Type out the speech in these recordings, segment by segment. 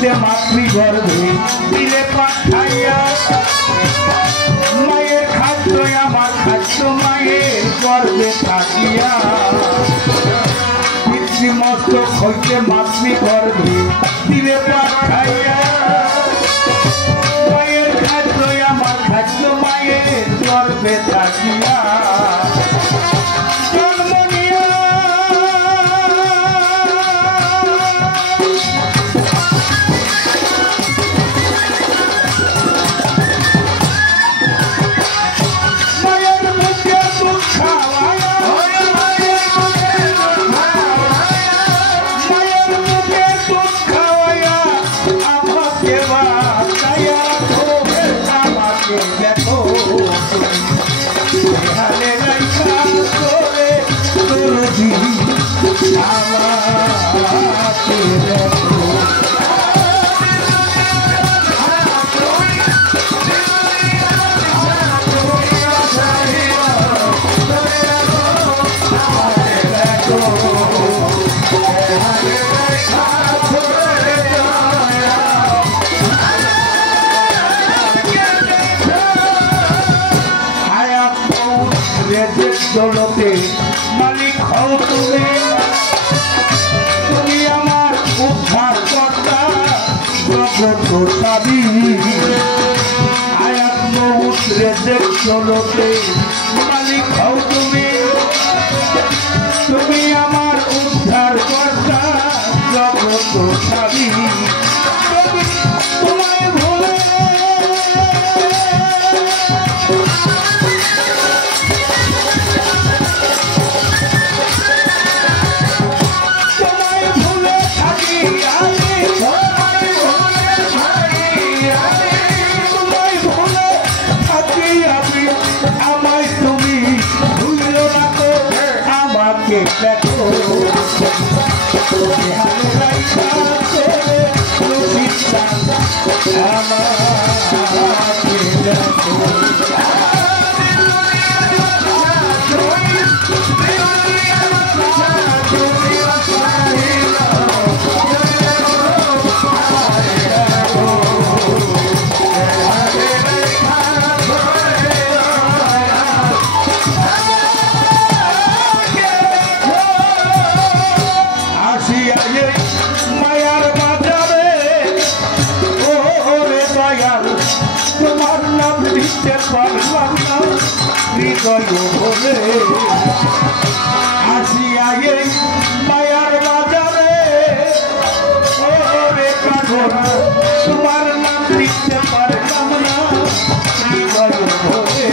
হইতে মাতৃগর্ভে দিলে পাঠাইয়া মায়ের খাদ্য আমার খাদ্য মায়ের গর্ভে থাকিয়া পিতৃমস্তক হইতে মাতৃগর্ভে দিলে পাঠাইয়া মায়ের খাদ্য আমার খাদ্য মায়ের গর্ভে থাকিয়া দৌলতে মালিক হও তুমি তুমি আমার উদ্ধার কর্তা জগৎ সাবি আয়াত মউত রেজেক দৌলতে মালিক হও তুমি তুমি আমার উদ্ধার কর্তা জগৎ সাবি তোমায় ভুলে আসিয়া মায়ার বাজারে ওরে কাঠোরা তোমার নাম লিখতে পারলাম না হৃদয় ভরে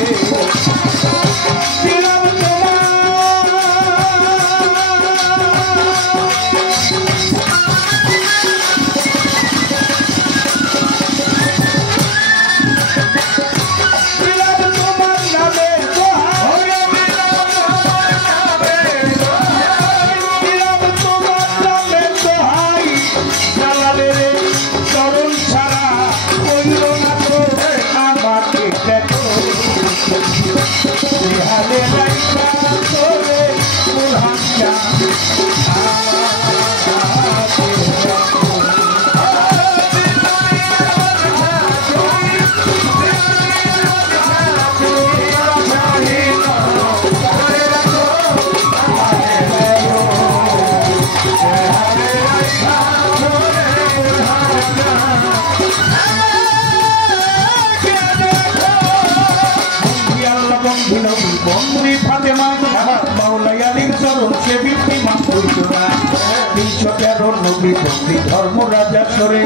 ধর্ম রাজা সরে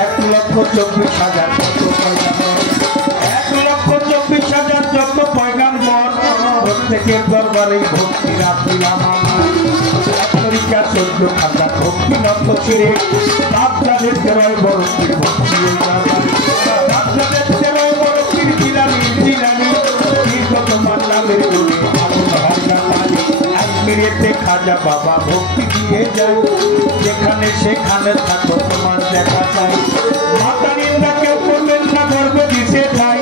1,24,000 1,24,000 যত পয়গাম্বর প্রত্যেকের দরবারে ভক্তি রাখলাম তরিকা 14,000 ভক্তি নক্ষ ছেড়ে আপনাদের দেওয়ায় বড় ভক্তি আপনাদের দেওয়ায় বড় দিলামি নির্গত মানলামের গুণে মেরেতে খাজা বাবা ভক্তি দিয়ে যায় যেখানে সেখানে থাকো তোমার দেখা যায় মাতা নিন্দা কেউ করবেন না গর্বে দিতে যায়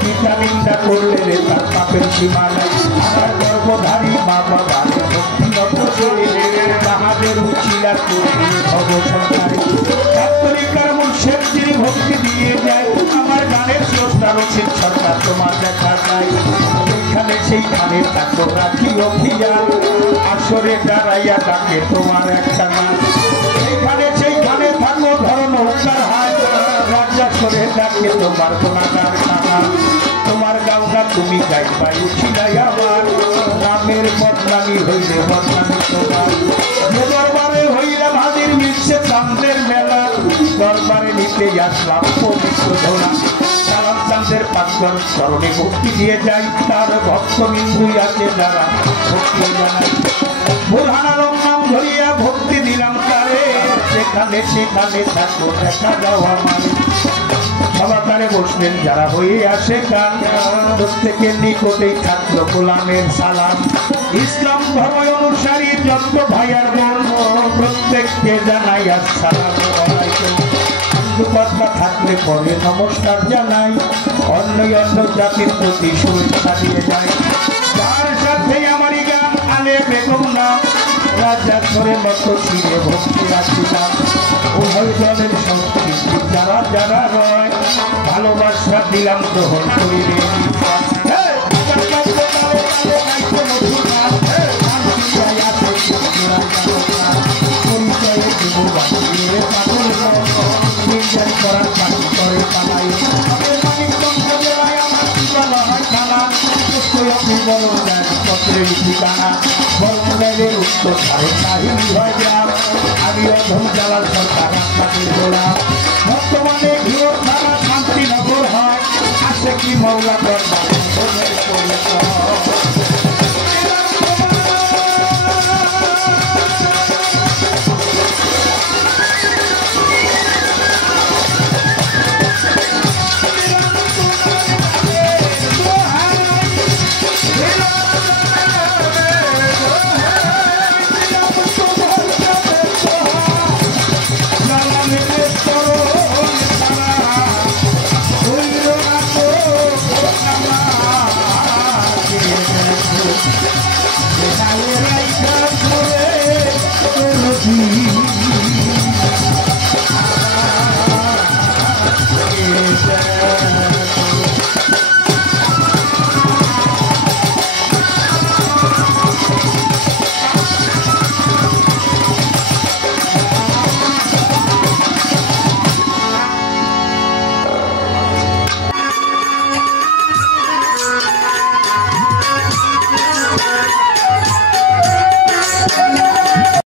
পিতা নিন্দা করলে রে তার পাপের সীমা নাই আমার গর্ভধারী মা বাবা ভক্তি নষ্ট করে তাহাদের উচিলা করে অবসর মানুষের যিনি ভক্তি দিয়ে যায় আমার গানের স্রষ্টা রসিক সরকার তোমার দেখা যায় এখানে সেইখানে থাকো রাখি অভিযান আসরে দাঁড়াইয়া ডাকে তোমার একটা নাম এইখানে সেইখানে থাকো ধরো নৌকার হাত রাজ্যাসরে ডাকে তোমার গুণাগার খানা তোমার গাওটা তুমি গাইবাই উঠিলাই আমার নামের বদনামি হইলে বদনামি তোমার যে দরবারে হইলাম হাজির মিলছে চাঁদের মেলা দরবারে নিতে আসলাম পবিত্র ধরা সালাম চাঁদের পাঁচজন চরণে ভক্তি দিয়ে যাই তার ভক্তবিন্দু আছে যারা ভক্তি জানাই বুরহান আলম নাম ধরিয়া ভক্তি দিলাম তারে সেখানে সেখানে থাকো দেখা যাও আমার সবাকারে বসলেন যারা হয়ে আসে গান প্রত্যেকের নিকটেই থাকলো গোলামের সালাম ইসলাম ধর্ম অনুসারী যত ভাইয়ার বোন প্রত্যেককে জানাই আসসালামু আলাইকুম হিন্দুকর্তা থাকলে পরে নমস্কার জানাই অন্য অন্য জাতির প্রতি শুভেচ্ছা দিয়ে যায় যার সাথে আমারই গান আলে বেগম নাম রাজা করে মতো ছিঁড়ে ভক্তি রাখিলাম উভয় দলের সংস্কৃতি যারা যারা রয় ভালোবাসা দিলাম গ্রহণ করিবে করার পাখি করে পালাই পত্রের ঠিকানা বরমুদাইলের উত্তর ধারে কাহিনী হয় গ্রাম আমি অধম জালাল সরকার আপনাদের গোলাম বর্তমানে ঘিওর থানা শান্তিনগর হয় আসে কি মৌলা দরবার